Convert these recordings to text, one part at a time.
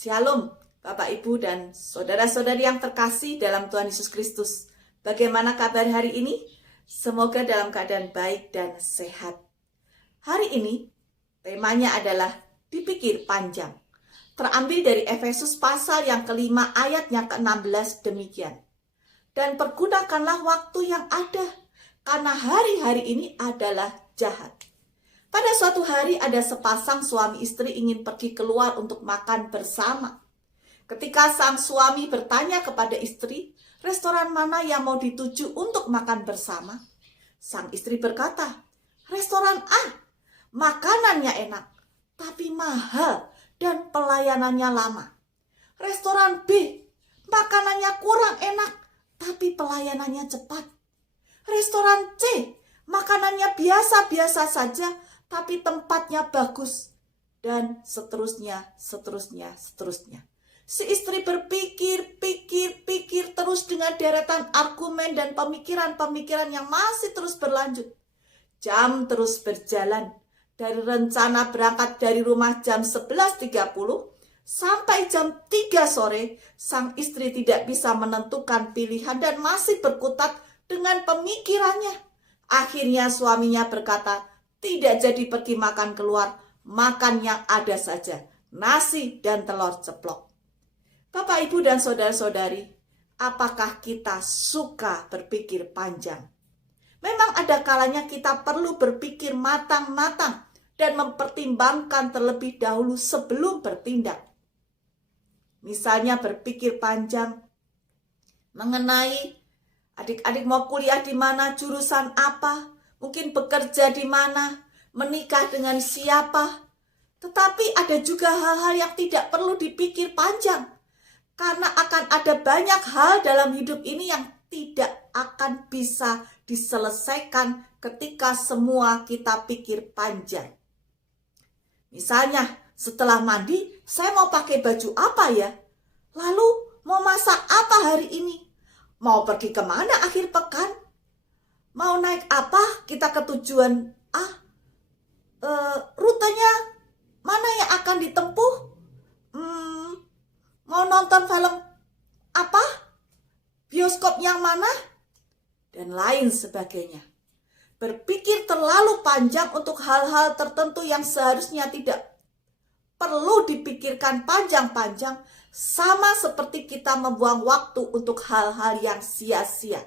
Shalom, Bapak Ibu dan saudara-saudari yang terkasih dalam Tuhan Yesus Kristus. Bagaimana kabar hari ini? Semoga dalam keadaan baik dan sehat. Hari ini temanya adalah dipikir panjang. Terambil dari Efesus pasal yang kelima ayat yang ke-16 demikian. Dan pergunakanlah waktu yang ada, karena hari-hari ini adalah jahat. Pada suatu hari ada sepasang suami istri ingin pergi keluar untuk makan bersama. Ketika sang suami bertanya kepada istri, restoran mana yang mau dituju untuk makan bersama? Sang istri berkata, restoran A, makanannya enak, tapi mahal dan pelayanannya lama. Restoran B, makanannya kurang enak, tapi pelayanannya cepat. Restoran C, makanannya biasa-biasa saja, tapi tempatnya bagus, dan seterusnya. Si istri berpikir terus dengan deretan argumen dan pemikiran-pemikiran yang masih terus berlanjut. Jam terus berjalan, dari rencana berangkat dari rumah jam 11.30 sampai jam 3 sore, sang istri tidak bisa menentukan pilihan dan masih berkutat dengan pemikirannya. Akhirnya suaminya berkata, tidak jadi pergi makan keluar, makan yang ada saja, nasi dan telur ceplok. Bapak, Ibu, dan saudara-saudari, apakah kita suka berpikir panjang? Memang ada kalanya kita perlu berpikir matang-matang dan mempertimbangkan terlebih dahulu sebelum bertindak. Misalnya berpikir panjang mengenai adik-adik mau kuliah di mana, jurusan apa, mungkin bekerja di mana, menikah dengan siapa. Tetapi ada juga hal-hal yang tidak perlu dipikir panjang. Karena akan ada banyak hal dalam hidup ini yang tidak akan bisa diselesaikan ketika semua kita pikir panjang. Misalnya, setelah mandi, saya mau pakai baju apa ya? Lalu, mau masak apa hari ini? Mau pergi kemana akhir pekan? Mau naik apa kita ke tujuan A? Rutenya mana yang akan ditempuh? Mau nonton film apa? Bioskop yang mana? Dan lain sebagainya. Berpikir terlalu panjang untuk hal-hal tertentu yang seharusnya tidak perlu dipikirkan panjang-panjang, sama seperti kita membuang waktu untuk hal-hal yang sia-sia.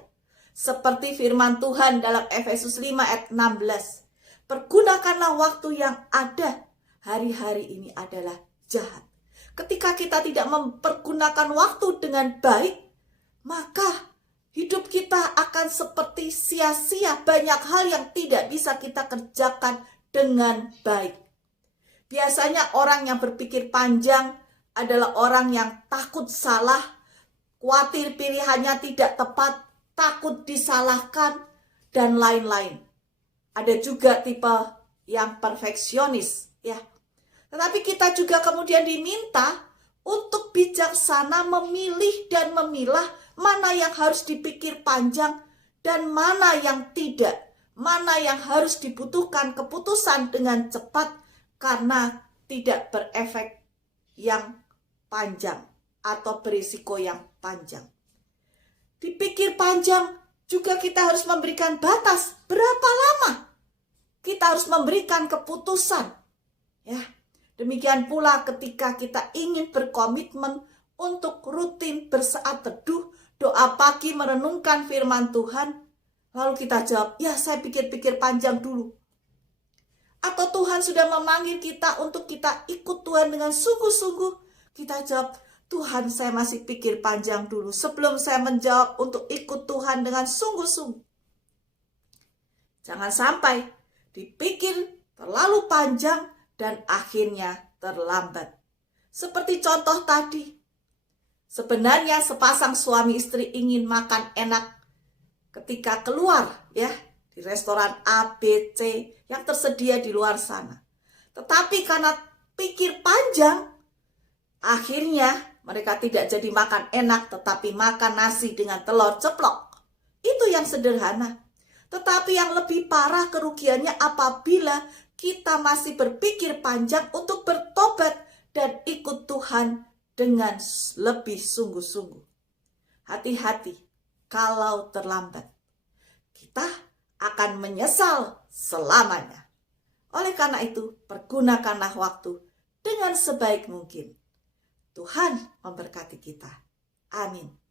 Seperti firman Tuhan dalam Efesus 5 ayat 16. Pergunakanlah waktu yang ada. Hari-hari ini adalah jahat. Ketika kita tidak mempergunakan waktu dengan baik, maka hidup kita akan seperti sia-sia. Banyak hal yang tidak bisa kita kerjakan dengan baik. Biasanya orang yang berpikir panjang adalah orang yang takut salah, khawatir pilihannya tidak tepat, takut disalahkan, dan lain-lain. Ada juga tipe yang perfeksionis, ya. Tetapi kita juga kemudian diminta untuk bijaksana memilih dan memilah mana yang harus dipikir panjang dan mana yang tidak. Mana yang harus dibutuhkan keputusan dengan cepat karena tidak berefek yang panjang atau berisiko yang panjang. Dipikir panjang juga kita harus memberikan batas berapa lama kita harus memberikan keputusan. Ya, demikian pula ketika kita ingin berkomitmen untuk rutin bersaat teduh, doa pagi merenungkan firman Tuhan, lalu kita jawab, ya saya pikir-pikir panjang dulu. Atau Tuhan sudah memanggil kita untuk kita ikut Tuhan dengan sungguh-sungguh, kita jawab, Tuhan saya masih pikir panjang dulu sebelum saya menjawab untuk ikut Tuhan dengan sungguh-sungguh. Jangan sampai dipikir terlalu panjang dan akhirnya terlambat. Seperti contoh tadi, sebenarnya sepasang suami istri ingin makan enak ketika keluar ya di restoran A, B, C yang tersedia di luar sana. Tetapi karena pikir panjang, akhirnya mereka tidak jadi makan enak, tetapi makan nasi dengan telur ceplok. Itu yang sederhana. Tetapi yang lebih parah kerugiannya apabila kita masih berpikir panjang untuk bertobat dan ikut Tuhan dengan lebih sungguh-sungguh. Hati-hati kalau terlambat. Kita akan menyesal selamanya. Oleh karena itu, pergunakanlah waktu dengan sebaik mungkin. Tuhan memberkati kita. Amin.